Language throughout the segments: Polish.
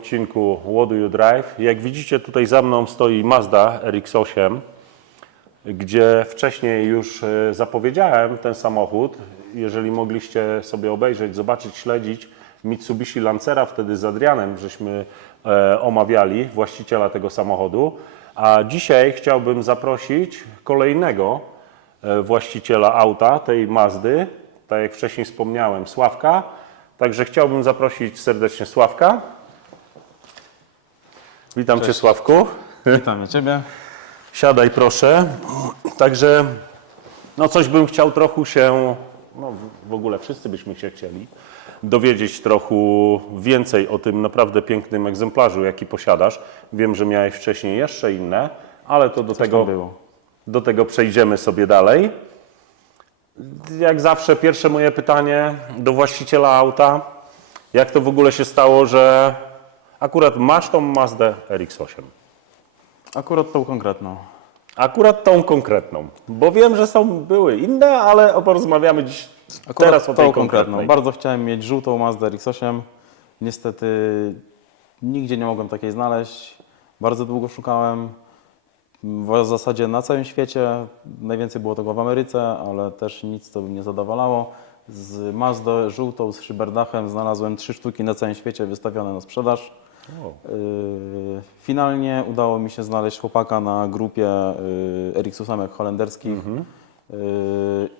odcinku What You Drive. Jak widzicie, tutaj za mną stoi Mazda RX-8, gdzie wcześniej już e, zapowiedziałem ten samochód. Jeżeli mogliście sobie obejrzeć, zobaczyć, śledzić Mitsubishi Lancera, wtedy z Adrianem żeśmy e, omawiali właściciela tego samochodu. A dzisiaj chciałbym zaprosić kolejnego e, właściciela auta, tej Mazdy, tak jak wcześniej wspomniałem, Sławka. Także chciałbym zaprosić serdecznie Sławka. Witam Cię Sławku. Witamy Ciebie. Siadaj proszę. Także no coś bym chciał trochę się, no w- ogóle wszyscy byśmy się chcieli dowiedzieć trochę więcej o tym naprawdę pięknym egzemplarzu, jaki posiadasz. Wiem, że miałeś wcześniej jeszcze inne, ale to do Tego tego, było. do tego przejdziemy sobie dalej. Jak zawsze pierwsze moje pytanie do właściciela auta. Jak to w ogóle się stało, że akurat masz tą Mazdę RX-8? Akurat tą konkretną. Akurat tą konkretną, bo wiem, że są, były inne, ale porozmawiamy dziś Akurat teraz o tą tej konkretną. konkretnej. Bardzo chciałem mieć żółtą Mazda RX-8. Niestety nigdzie nie mogłem takiej znaleźć. Bardzo długo szukałem. W zasadzie na całym świecie. Najwięcej było tego w Ameryce, ale też nic to by nie zadowalało. Z Mazdą żółtą z szyberdachem znalazłem trzy sztuki na całym świecie wystawione na sprzedaż. Yy, Finalnie udało mi się znaleźć chłopaka na grupie yy, RX-8 holenderskich yy,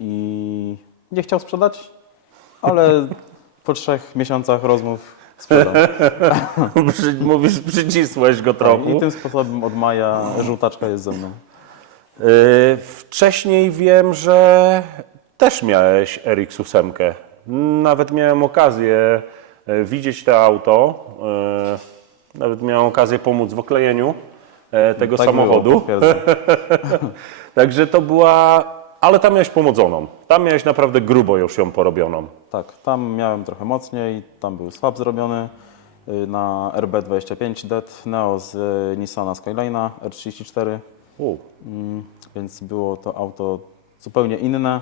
i nie chciał sprzedać, ale po trzech miesiącach rozmów sprzedał. Przy- Mówisz, przycisłeś go trochę. I tym sposobem od maja żółtaczka jest ze mną. Wcześniej wiem, że też miałeś RX-8. Nawet miałem okazję widzieć to auto. E, Nawet miałem okazję pomóc w oklejeniu e, tego Tak samochodu. Było. Także to była... Ale tam miałeś pomodzoną. Tam miałeś naprawdę grubo już ją porobioną. tak, tam miałem trochę mocniej, tam był swap zrobiony yy, na RB25 DET Neo z yy, Nissana Skyline'a R34. U. Mm, więc było to auto zupełnie inne.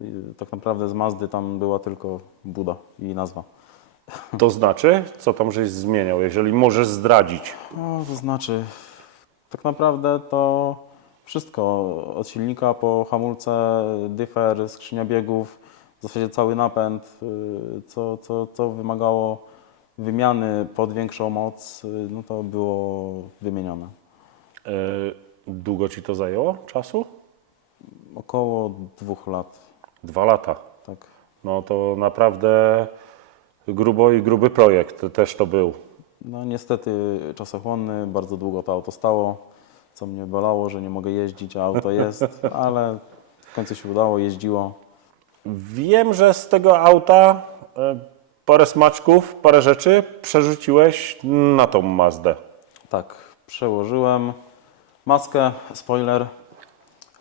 I Tak naprawdę z Mazdy tam była tylko Buda i nazwa. To znaczy, co tam żeś zmieniał, jeżeli możesz zdradzić? No, to znaczy, tak naprawdę to wszystko od silnika po hamulce, dyfer, skrzynia biegów, w zasadzie cały napęd, y, co, co, co wymagało wymiany pod większą moc, y, no to było wymienione. E, Długo ci to zajęło czasu? Około dwóch lat, Dwa lata. Tak. No to naprawdę grubo i gruby projekt też to był. No niestety czasochłonny, bardzo długo to auto stało, co mnie bolało, że nie mogę jeździć, a auto jest, ale w końcu się udało, jeździło. Wiem, że z tego auta e, parę smaczków, parę rzeczy przerzuciłeś na tą Mazdę. Tak, przełożyłem maskę, spoiler,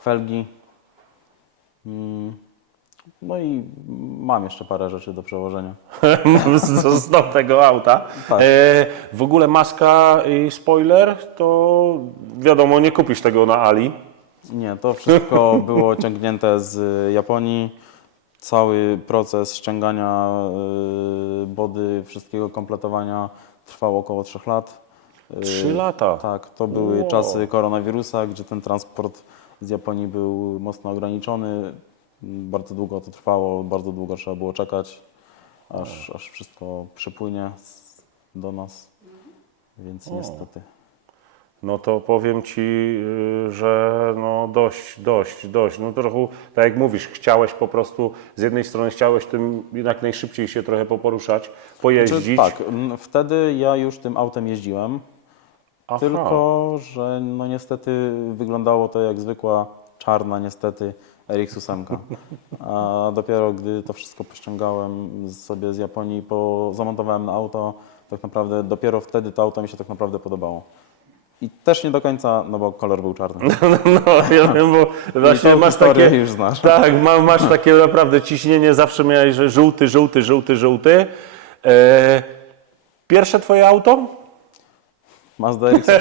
felgi. Mm, No i mam jeszcze parę rzeczy do przełożenia. z, z tego auta. Tak. E, w ogóle maska i spoiler, to wiadomo, nie kupisz tego na Ali. Nie, to wszystko było ciągnięte z Japonii. Cały proces ściągania y, body, wszystkiego kompletowania trwał około 3 lat. Y, Trzy lata. Tak, to były Wow. czasy koronawirusa, gdzie ten transport z Japonii był mocno ograniczony. Bardzo długo to trwało, bardzo długo trzeba było czekać, aż, aż wszystko przypłynie z- do nas. Więc niestety. No to powiem Ci, y, że no dość, dość, dość. No trochę, tak jak mówisz, chciałeś po prostu, z jednej strony chciałeś tym jak najszybciej się trochę poporuszać, pojeździć. Czy, tak, m, wtedy ja już tym autem jeździłem, Aha. tylko że no niestety wyglądało to jak zwykła czarna niestety RX-8. A dopiero gdy to wszystko pościągałem sobie z Japonii, po, zamontowałem na auto, tak naprawdę dopiero wtedy to auto mi się tak naprawdę podobało. I też nie do końca, no bo kolor był czarny. No, ja wiem, bo właśnie masz takie... już znasz. Tak, ma, masz takie naprawdę ciśnienie, zawsze miałeś, że żółty, żółty, żółty, żółty. E, pierwsze twoje auto? Mazda RX-8.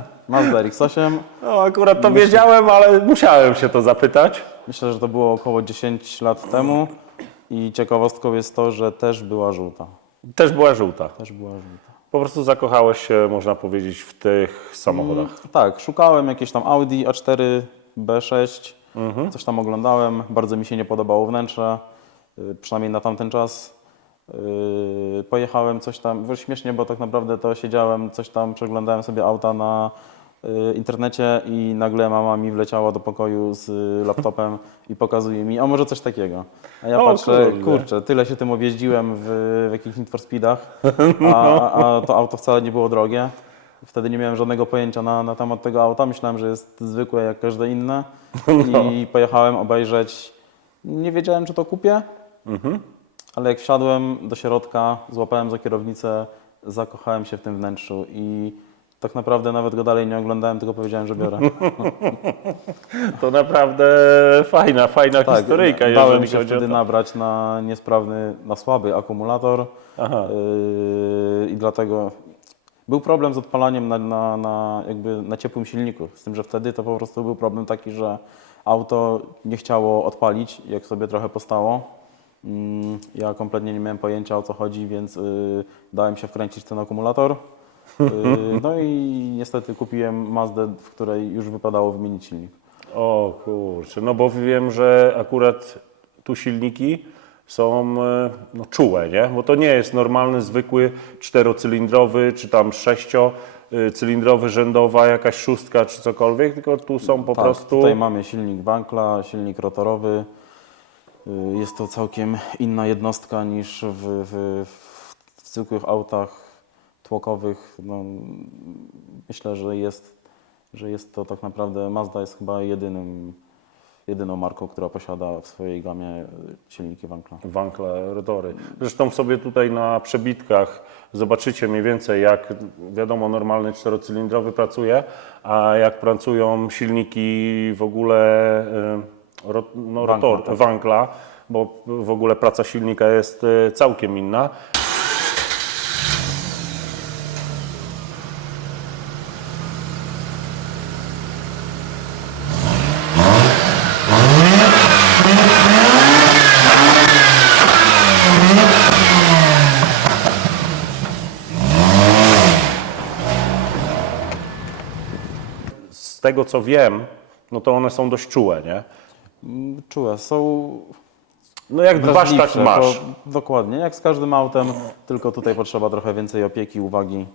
Mazda RX-8. No, akurat to wiedziałem, ale musiałem się to zapytać. Myślę, że to było około 10 lat temu. I ciekawostką jest to, że też była żółta. Też była żółta. Też była żółta. Po prostu zakochałeś się, można powiedzieć, w tych samochodach. Tak, szukałem jakieś tam Audi A4, B6, coś tam oglądałem. Bardzo mi się nie podobało wnętrze, y, przynajmniej na tamten czas. Yy, Pojechałem coś tam, bo śmiesznie, bo tak naprawdę to siedziałem, coś tam przeglądałem sobie auta na y, internecie i nagle mama mi wleciała do pokoju z y, laptopem i pokazuje mi, a może coś takiego. A ja O patrzę, kurde. kurczę, tyle się tym objeździłem w, w jakichś Need for Speedach, a, a to auto wcale nie było drogie. Wtedy nie miałem żadnego pojęcia na, na temat tego auta. Myślałem, że jest zwykłe jak każde inne. I pojechałem obejrzeć. Nie wiedziałem, czy to kupię, ale jak wsiadłem do środka, złapałem za kierownicę, zakochałem się w tym wnętrzu i tak naprawdę nawet go dalej nie oglądałem, tylko powiedziałem, że biorę. To naprawdę fajna, fajna Tak, historyjka, dałem się wtedy nabrać na niesprawny, na słaby akumulator Aha. yy, i dlatego był problem z odpalaniem na, na, na, jakby na ciepłym silniku. Z tym, że wtedy to po prostu był problem taki, że auto nie chciało odpalić, jak sobie trochę postało. Mm, Ja kompletnie nie miałem pojęcia o co chodzi, więc yy, dałem się wkręcić ten akumulator. Yy, no i niestety kupiłem Mazdę, w której już wypadało wymienić silnik. O kurczę, no bo wiem, że akurat tu silniki są e, no, czułe, nie? Bo to nie jest normalny, zwykły czterocylindrowy, czy tam sześciocylindrowy, rzędowa jakaś szóstka, czy cokolwiek, tylko tu są po tak, prostu... Tutaj mamy silnik Wankla, silnik rotorowy. Y, Jest to całkiem inna jednostka niż w, w, w zwykłych autach tłokowych. No, myślę, że jest, że jest to tak naprawdę Mazda jest chyba jedynym, jedyną marką, która posiada w swojej gamie silniki Wankla. Wankle, rotory. Zresztą sobie tutaj na przebitkach zobaczycie mniej więcej jak, wiadomo, normalny czterocylindrowy pracuje, a jak pracują silniki w ogóle e, ro, no, Wankla, rotor, tak. Wankla, bo w ogóle praca silnika jest e, całkiem inna. Z tego co wiem, no to one są dość czułe, nie? Czułe, są No jak dbasz, tak wrażliwsze, masz. To, dokładnie, jak z każdym autem, tylko tutaj potrzeba trochę więcej opieki, uwagi,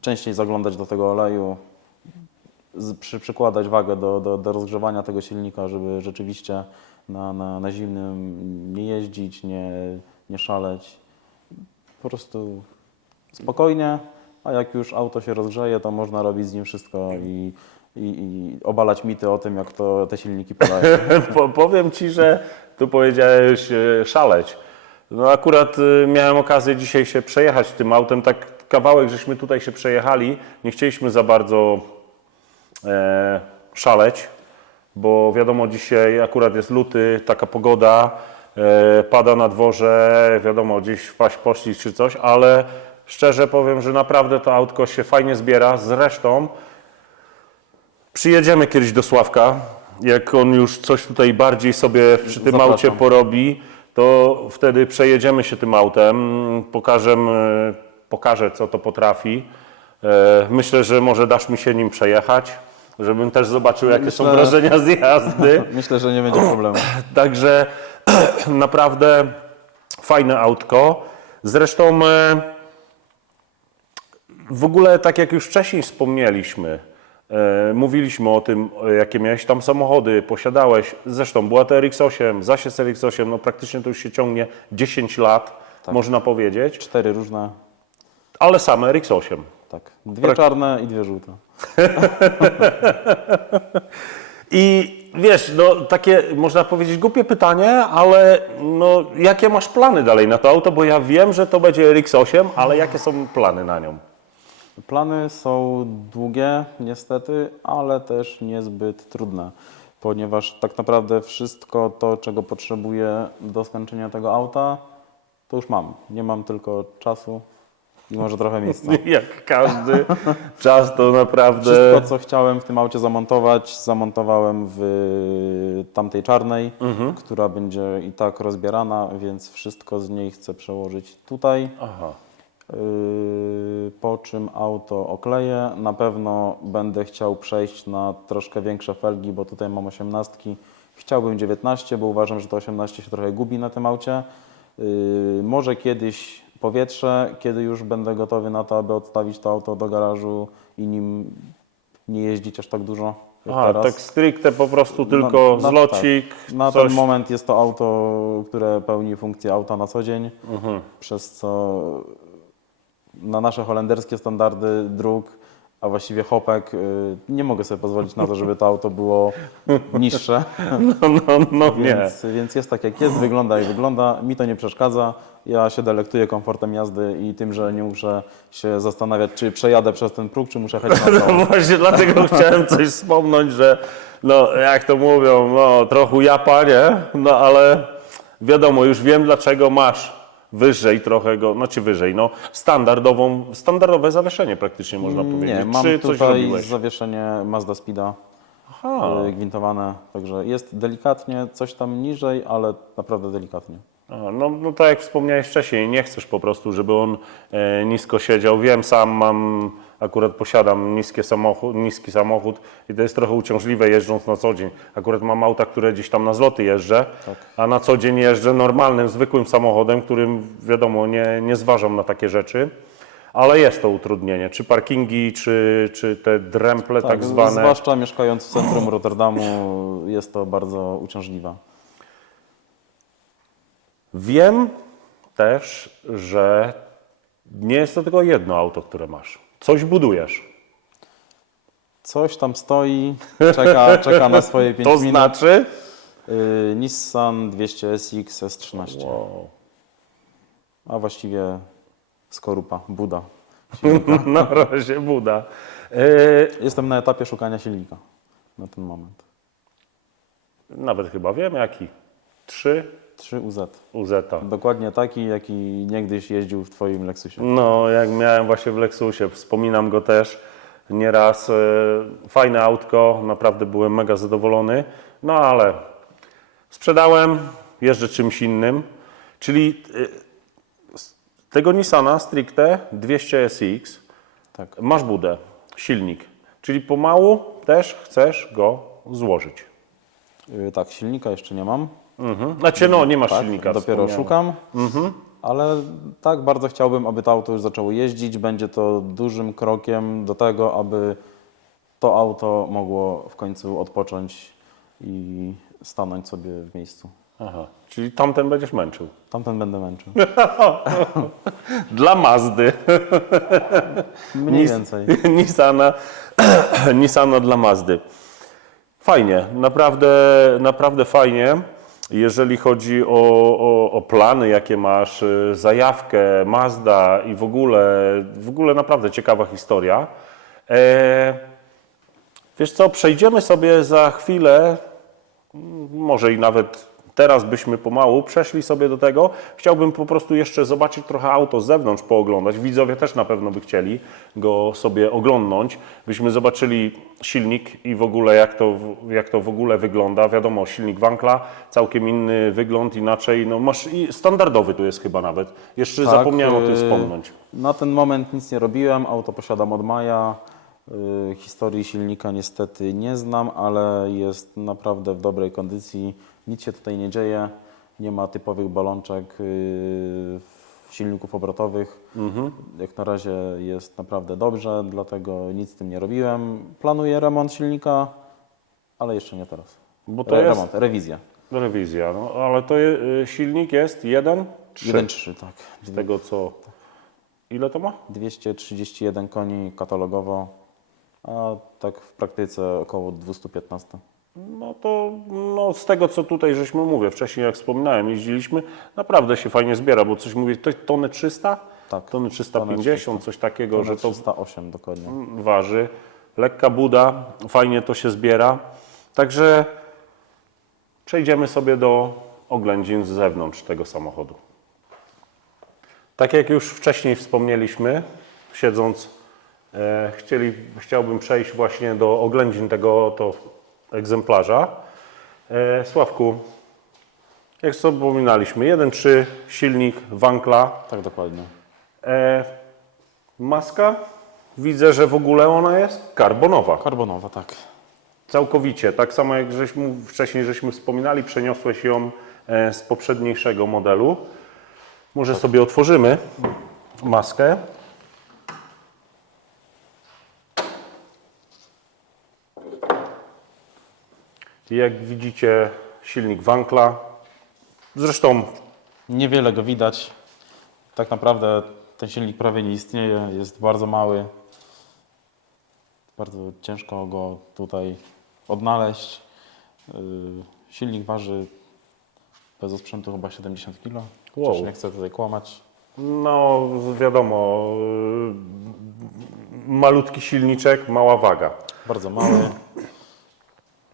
częściej zaglądać do tego oleju, z, przy, przykładać wagę do, do, do rozgrzewania tego silnika, żeby rzeczywiście na, na, na zimnym nie jeździć, nie, nie szaleć. Po prostu spokojnie, a jak już auto się rozgrzeje, to można robić z nim wszystko i, i, i obalać mity o tym, jak to te silniki padają. Po, powiem Ci, że tu powiedziałeś e, szaleć. No akurat e, miałem okazję dzisiaj się przejechać tym autem, tak kawałek żeśmy tutaj się przejechali. Nie chcieliśmy za bardzo e, szaleć, bo wiadomo dzisiaj akurat jest luty, taka pogoda, e, pada na dworze, wiadomo gdzieś wpaść poślizg czy coś, ale szczerze powiem, że naprawdę to autko się fajnie zbiera. Zresztą Przyjedziemy kiedyś do Sławka, jak on już coś tutaj bardziej sobie przy tym Zapraszam. aucie porobi, to wtedy przejedziemy się tym autem, pokażę, e, pokażę co to potrafi. E, Myślę, że może dasz mi się nim przejechać, żebym też zobaczył, jakie są Myślę- wrażenia z jazdy. Myślę, że nie będzie problemu. Także naprawdę fajne autko. Zresztą e, w ogóle, tak jak już wcześniej wspomnieliśmy, mówiliśmy o tym, e, jakie miałeś tam samochody, posiadałeś. Zresztą była to RX-8, zaś jest RX-8, no praktycznie to już się ciągnie 10 lat, można powiedzieć, Cztery różne, ale same RX-8. tak. Dwie Prak- czarne i dwie żółte. I wiesz, no takie można powiedzieć głupie pytanie, ale no jakie masz plany dalej na to auto? Bo ja wiem, że to będzie RX-8, ale jakie są plany na nią? Plany są długie, niestety, ale też niezbyt trudne, ponieważ tak naprawdę wszystko to, czego potrzebuję do skończenia tego auta, to już mam. Nie mam tylko czasu i może trochę miejsca. Jak każdy czas to naprawdę... Wszystko, co chciałem w tym aucie zamontować, zamontowałem w tamtej czarnej, która będzie i tak rozbierana, więc wszystko z niej chcę przełożyć tutaj. Aha. Yy, po czym auto okleję. Na pewno będę chciał przejść na troszkę większe felgi, bo tutaj mam 18. Chciałbym 19, bo uważam, że to 18 się trochę gubi na tym aucie. Yy, może kiedyś powietrze, kiedy już będę gotowy na to, aby odstawić to auto do garażu i nim nie jeździć aż tak dużo Aha, teraz. tak stricte po prostu tylko Na- na- zlocik, tak. Na coś... ten moment jest to auto, które pełni funkcję auta na co dzień, Mhm. przez co na nasze holenderskie standardy dróg, a właściwie hopek, y, nie mogę sobie pozwolić na to, żeby to auto było niższe. No, no, no nie. Więc, więc jest tak jak jest, wygląda jak wygląda. Mi to nie przeszkadza. Ja się delektuję komfortem jazdy i tym, że nie muszę się zastanawiać, czy przejadę przez ten próg, czy muszę jechać na No prawo. właśnie dlatego chciałem coś wspomnieć, że no jak to mówią, no trochę japa, nie? No ale wiadomo, już wiem dlaczego masz wyżej trochę go, znaczy wyżej, no standardową, standardowe zawieszenie praktycznie można powiedzieć. Nie, mam Czy coś tutaj robiłeś? zawieszenie Mazda Speeda. Aha. y, gwintowane, także jest delikatnie, coś tam niżej, ale naprawdę delikatnie. No, no tak jak wspomniałeś wcześniej, nie chcesz po prostu, żeby on e, nisko siedział. Wiem, sam mam, akurat posiadam niskie samochód, niski samochód i to jest trochę uciążliwe jeżdżąc na co dzień. Akurat mam auta, które gdzieś tam na zloty jeżdżę, a na co dzień jeżdżę normalnym, zwykłym samochodem, którym wiadomo, nie, nie zważam na takie rzeczy. Ale jest to utrudnienie, czy parkingi, czy, czy te dremple tak, zwane. Zwłaszcza mieszkając w centrum Rotterdamu jest to bardzo uciążliwe. Wiem też, że nie jest to tylko jedno auto, które masz. Coś budujesz. Coś tam stoi, czeka, czeka na swoje 5 To minut. znaczy? Y, Nissan 200SX S13, Wow. a właściwie skorupa, Buda. Na razie Buda. E, Jestem na etapie szukania silnika na ten moment. nawet chyba wiem jaki. 3 3 UZ. UZ. Dokładnie taki, jaki niegdyś jeździł w Twoim Lexusie. No, jak miałem właśnie w Lexusie, wspominam go też nieraz. E, fajne autko, naprawdę byłem mega zadowolony. No ale sprzedałem, jeżdżę czymś innym. Czyli e, tego Nissana stricte 200 SX Tak. masz budę, silnik. Czyli pomału też chcesz go złożyć. Y, Tak, silnika jeszcze nie mam. Mhm. Znaczy, no, nie masz Tak, silnika. dopiero wspomniałem. szukam. Ale tak bardzo chciałbym, aby to auto już zaczęło jeździć. Będzie to dużym krokiem do tego, aby to auto mogło w końcu odpocząć i stanąć sobie w miejscu. Aha. Czyli tamten będziesz męczył. Tamten będę męczył. Dla Mazdy. Mniej więcej. Nissana, Nissana dla Mazdy. Fajnie, naprawdę, naprawdę fajnie. Jeżeli chodzi o, o, o plany, jakie masz, y, zajawkę, Mazda i w ogóle, w ogóle naprawdę ciekawa historia. E, wiesz co, przejdziemy sobie za chwilę, może i nawet teraz byśmy pomału przeszli sobie do tego. Chciałbym po prostu jeszcze zobaczyć trochę auto z zewnątrz, pooglądać. Widzowie też na pewno by chcieli go sobie oglądnąć. Byśmy zobaczyli silnik i w ogóle jak to, w- jak to w ogóle wygląda. Wiadomo, silnik Wankla, całkiem inny wygląd, inaczej. No masz i standardowy tu jest chyba nawet. Jeszcze Tak, zapomniałem o tym y, wspomnieć. Na ten moment nic nie robiłem. Auto posiadam od maja. Y, Historii silnika niestety nie znam, ale jest naprawdę w dobrej kondycji. Nic się tutaj nie dzieje. Nie ma typowych balączek y, silników obrotowych. Jak na razie jest naprawdę dobrze, dlatego nic z tym nie robiłem. Planuję remont silnika, ale jeszcze nie teraz. Bo to Re- jest Remont, rewizja. rewizja, no, ale to je, y, silnik jest 1, 3. 1.3, tak. Z tego co... Ile to ma? 231 koni katalogowo, a tak w praktyce około 215. No to no, z tego, co tutaj żeśmy mówię, wcześniej jak wspominałem, jeździliśmy, naprawdę się fajnie zbiera, bo coś mówię, to tonę 300 Tak. tony 350, coś takiego, że to 308 dokładnie. waży. Lekka buda, fajnie to się zbiera. Także przejdziemy sobie do oględzin z zewnątrz tego samochodu. Tak jak już wcześniej wspomnieliśmy, siedząc, e, chcieli, chciałbym przejść właśnie do oględzin tego oto egzemplarza. E, Sławku, jak wspominaliśmy, 1.3 silnik Wankla, Tak dokładnie. E, maska, widzę, że w ogóle ona jest karbonowa. Karbonowa, tak. Całkowicie. Tak samo jak żeśmy, wcześniej żeśmy wspominali, przeniosłeś ją e, z poprzedniejszego modelu. Może sobie otworzymy maskę. Jak widzicie, silnik Wankla. Zresztą Niewiele go widać. Tak naprawdę ten silnik prawie nie istnieje, jest bardzo mały. Bardzo ciężko go tutaj odnaleźć. Yy, Silnik waży bez osprzętu chyba 70 kg. Wow. Nie chcę tutaj kłamać. No, wiadomo, y, malutki silniczek, mała waga. Bardzo mały,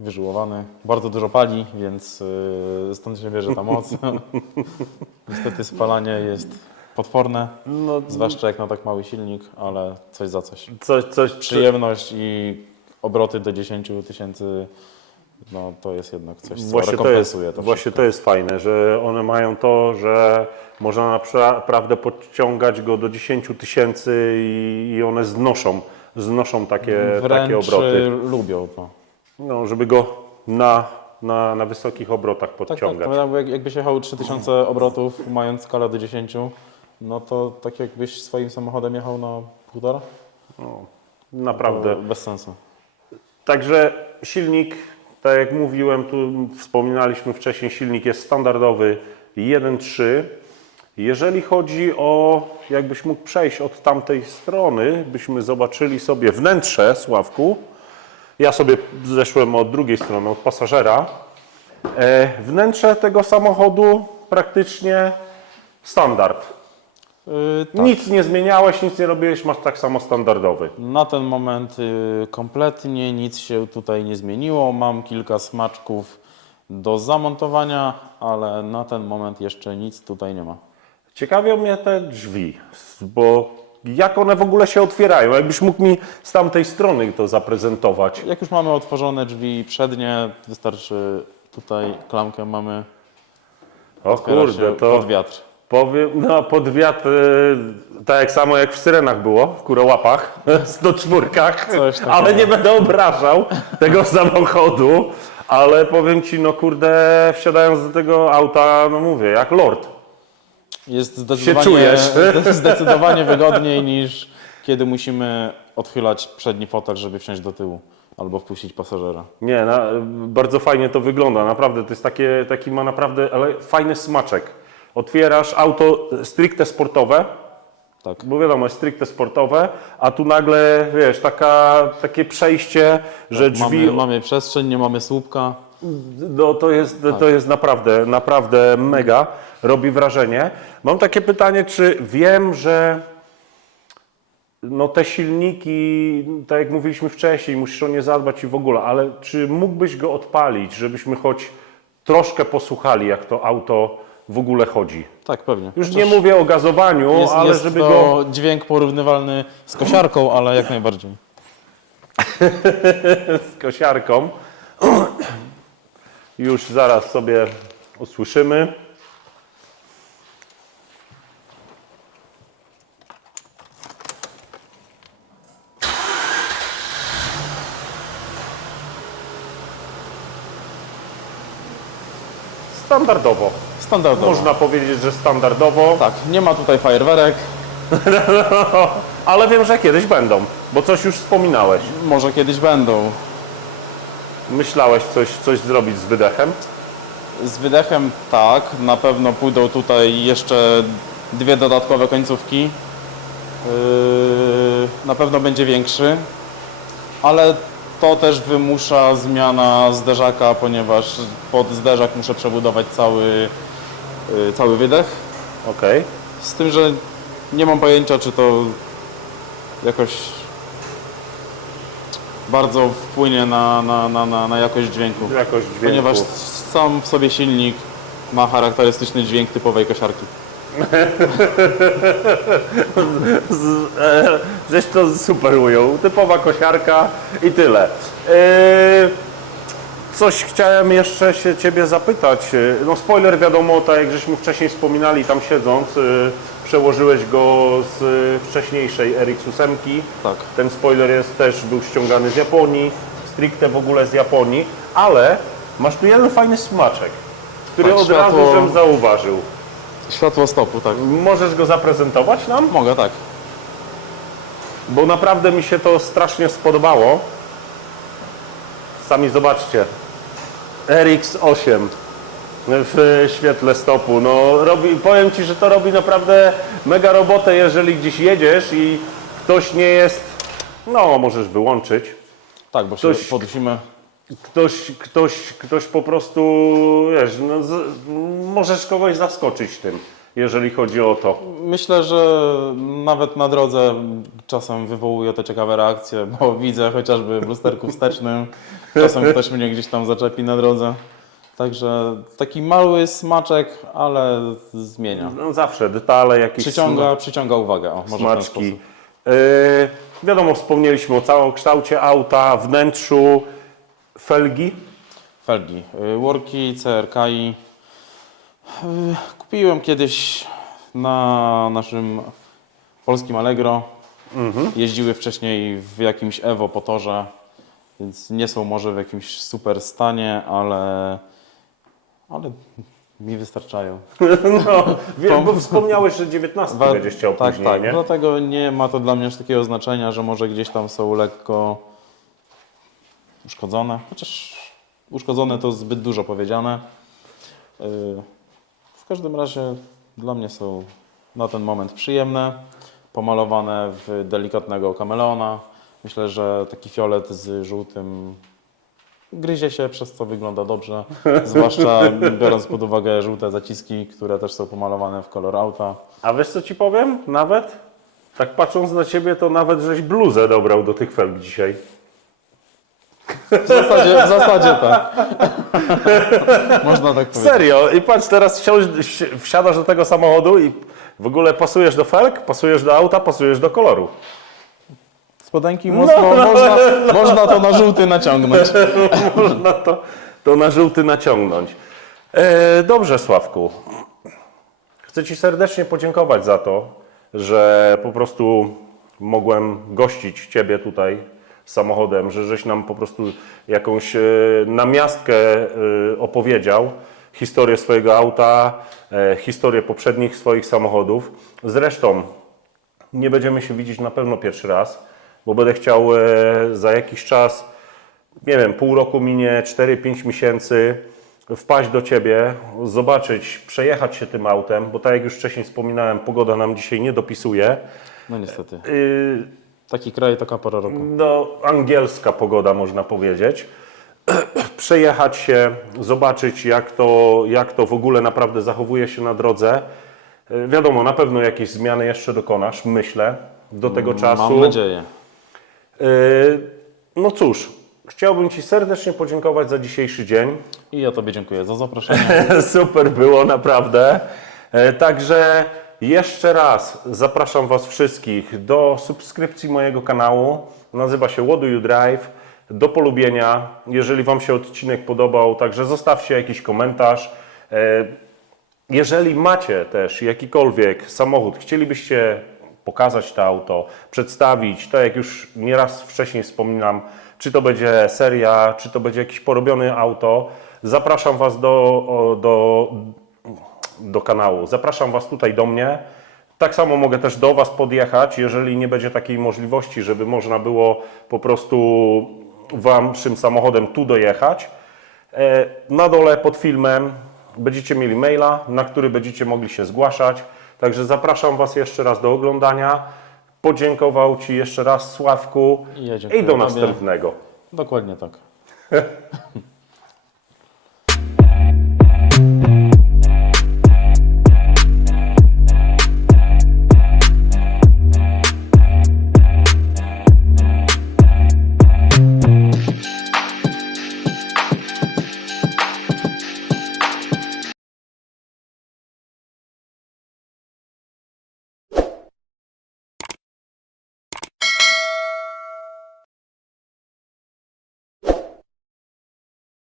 wyżyłowany, bardzo dużo pali, więc yy, stąd się bierze ta moc. Niestety spalanie jest potworne, No, zwłaszcza jak na tak mały silnik, ale coś za coś. coś, coś, Przyjemność i obroty do 10 tysięcy, no to jest jednak coś, co Właśnie to, jest, to, właśnie to jest fajne, że one mają to, że można naprawdę podciągać go do 10 tysięcy i, one znoszą, znoszą takie, takie obroty. y, lubią to. No, żeby go na, na, na wysokich obrotach Tak, tak, podciągać. to jak, jakbyś jechał 3000 obrotów, mając skalę do 10, no to tak jakbyś swoim samochodem jechał na półtora, Naprawdę. to bez sensu. Także silnik, tak jak mówiłem, tu wspominaliśmy wcześniej, silnik jest standardowy 1.3. Jeżeli chodzi o, jakbyś mógł przejść od tamtej strony, byśmy zobaczyli sobie wnętrze, Sławku. Ja sobie zeszłem od drugiej strony, od pasażera. E, wnętrze tego samochodu praktycznie standard. Yy, tak. Nic nie zmieniałeś, nic nie robiłeś, masz tak samo standardowy. Na ten moment y, kompletnie nic się tutaj nie zmieniło. Mam kilka smaczków do zamontowania, ale na ten moment jeszcze nic tutaj nie ma. Ciekawią mnie te drzwi, bo jak one w ogóle się otwierają? Jakbyś mógł mi z tamtej strony to zaprezentować. Jak już mamy otworzone drzwi przednie, wystarczy tutaj klamkę mamy. O otwiera kurde, się to pod wiatr. powiem, no pod wiatr, y, tak jak samo jak w syrenach było, w kurołapach, 104, Coś takiego. ale nie będę obrażał tego samochodu, ale powiem Ci, no kurde, wsiadając do tego auta, no mówię, jak lord. Jest zdecydowanie, zdecydowanie wygodniej niż kiedy musimy odchylać przedni fotel, żeby wsiąść do tyłu albo wpuścić pasażera. Nie, na, bardzo fajnie to wygląda, naprawdę. To jest takie, taki ma naprawdę ale fajny smaczek. Otwierasz auto stricte sportowe, Tak. bo wiadomo, jest stricte sportowe, a tu nagle, wiesz, taka, takie przejście, że drzwi, Mamy, mamy przestrzeń, nie mamy słupka. No, to, jest, to jest naprawdę, naprawdę mega, robi wrażenie. Mam takie pytanie, czy wiem, że no te silniki, tak jak mówiliśmy wcześniej, musisz o nie zadbać i w ogóle, ale czy mógłbyś go odpalić, żebyśmy choć troszkę posłuchali, jak to auto w ogóle chodzi? Tak, pewnie. Już Chociaż nie mówię o gazowaniu, jest, ale jest żeby to go... dźwięk porównywalny z kosiarką, ale jak najbardziej. z kosiarką. Już zaraz sobie usłyszymy. Standardowo. Standardowo. Można powiedzieć, że standardowo, Tak, nie ma tutaj fajerwerek. ale wiem, że kiedyś będą, bo coś już wspominałeś. Może kiedyś będą. Myślałeś coś, coś zrobić z wydechem? Z wydechem tak, na pewno pójdą tutaj jeszcze dwie dodatkowe końcówki. Yy, na pewno będzie większy, ale to też wymusza zmiana zderzaka, ponieważ pod zderzak muszę przebudować cały, yy, cały wydech. Okej. Z tym, że Nie mam pojęcia, czy to jakoś bardzo wpłynie na, na, na, na, na jakość dźwięku. Jakość dźwięku. Ponieważ sam w sobie silnik ma charakterystyczny dźwięk typowej kosiarki. Z, e, żeś to super ujął. Typowa kosiarka i tyle. E, coś chciałem jeszcze się Ciebie zapytać. E, No spoiler wiadomo, tak jak żeśmy wcześniej wspominali tam siedząc, e, przełożyłeś go z e, wcześniejszej RX 8. Tak. Ten spoiler jest też był ściągany z Japonii, stricte w ogóle z Japonii, ale masz tu jeden fajny smaczek, który Tak, od razu światło- żem zauważył. Światło stopu, tak. Możesz go zaprezentować nam? Mogę, tak. Bo naprawdę mi się to strasznie spodobało. Sami zobaczcie. RX8 w świetle stopu. No, robi, powiem Ci, że to robi naprawdę mega robotę, jeżeli gdzieś jedziesz i ktoś nie jest. No, możesz wyłączyć. Tak, bo Ktoś- się podusimy. Ktoś, ktoś, ktoś po prostu, wiesz, no, z, możesz kogoś zaskoczyć tym, jeżeli chodzi o to. Myślę, że nawet na drodze czasem wywołuje to ciekawe reakcje, bo widzę chociażby w lusterku wstecznym, czasem ktoś mnie gdzieś tam zaczepi na drodze. Także taki mały smaczek, ale zmienia. No, zawsze detale, jakieś Przyciąga, przyciąga uwagę. O, może w ten smaczki. sposób. Yy, wiadomo, wspomnieliśmy o całokształcie auta, wnętrzu, felgi. Felgi. Y, Worki, CRKI. Y, Kupiłem kiedyś na naszym polskim Allegro. Jeździły wcześniej w jakimś Evo po torze, więc nie są może w jakimś super stanie, ale, ale mi wystarczają. No, wiem, bo wspomniałeś, że 19 Dwa- będziesz chciał tak, później, tak. nie? Dlatego nie ma to dla mnie aż takiego znaczenia, że może gdzieś tam są lekko uszkodzone. Chociaż uszkodzone to zbyt dużo powiedziane. Yy, W każdym razie dla mnie są na ten moment przyjemne. Pomalowane w delikatnego kameleona. Myślę, że taki fiolet z żółtym gryzie się, przez co wygląda dobrze. Zwłaszcza biorąc pod uwagę żółte zaciski, które też są pomalowane w kolor auta. A wiesz co ci powiem? Nawet, tak patrząc na ciebie, to nawet żeś bluzę dobrał do tych felg dzisiaj. W zasadzie, w zasadzie tak. Można tak powiedzieć. Serio, i patrz, teraz wsiadasz do tego samochodu i w ogóle pasujesz do felg, pasujesz do auta, pasujesz do koloru. Spodenki mocno, można, można to na żółty naciągnąć. Można to, to na żółty naciągnąć. E, dobrze, Sławku. Chcę Ci serdecznie podziękować za to, że po prostu mogłem gościć Ciebie tutaj samochodem, że żeś nam po prostu jakąś e, namiastkę e, opowiedział, historię swojego auta, e, historię poprzednich swoich samochodów. Zresztą nie będziemy się widzieć na pewno pierwszy raz, bo będę chciał e, za jakiś czas nie wiem, pół roku minie, 4-5 miesięcy, wpaść do Ciebie, zobaczyć, przejechać się tym autem, bo tak jak już wcześniej wspominałem, pogoda nam dzisiaj nie dopisuje. No niestety. Yy, Taki kraj, taka pora roku. no, angielska pogoda, można powiedzieć. Przejechać się, zobaczyć, jak to, jak to w ogóle naprawdę zachowuje się na drodze. Yy, Wiadomo, na pewno jakieś zmiany jeszcze dokonasz, myślę, do tego czasu. Mam nadzieję. Yy, No cóż, chciałbym Ci serdecznie podziękować za dzisiejszy dzień. I ja Tobie dziękuję za zaproszenie. Super było, naprawdę. E, Także jeszcze raz zapraszam Was wszystkich do subskrypcji mojego kanału. Nazywa się What Do You Drive. Do polubienia, jeżeli Wam się odcinek podobał, także zostawcie jakiś komentarz. E, Jeżeli macie też jakikolwiek samochód, chcielibyście pokazać to auto, przedstawić, tak jak już nieraz wcześniej wspominam, czy to będzie seria, czy to będzie jakieś porobione auto, zapraszam Was do, do, do kanału. Zapraszam Was tutaj do mnie. Tak samo mogę też do Was podjechać, jeżeli nie będzie takiej możliwości, żeby można było po prostu Waszym samochodem tu dojechać. E, Na dole pod filmem będziecie mieli maila, na który będziecie mogli się zgłaszać. Także zapraszam Was jeszcze raz do oglądania. Podziękował Ci jeszcze raz Sławku I ja i do następnego. Dokładnie tak.